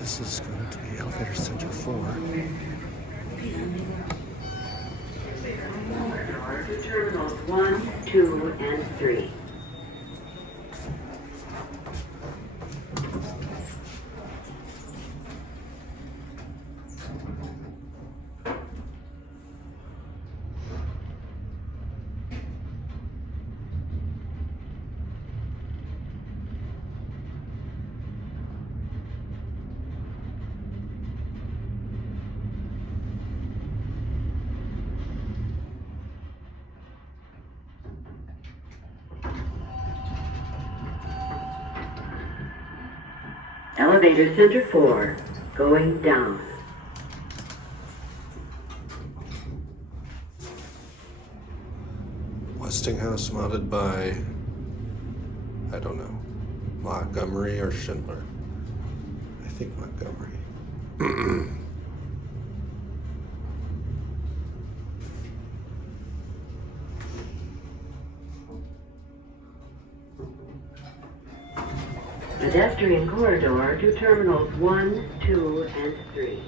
This is going to be elevator center 4. To terminals 1, 2, and 3. Elevator center 4, going down. Westinghouse modded by, I don't know, Montgomery or Schindler. I think Montgomery. Pedestrian corridor to terminals 1, 2, and 3.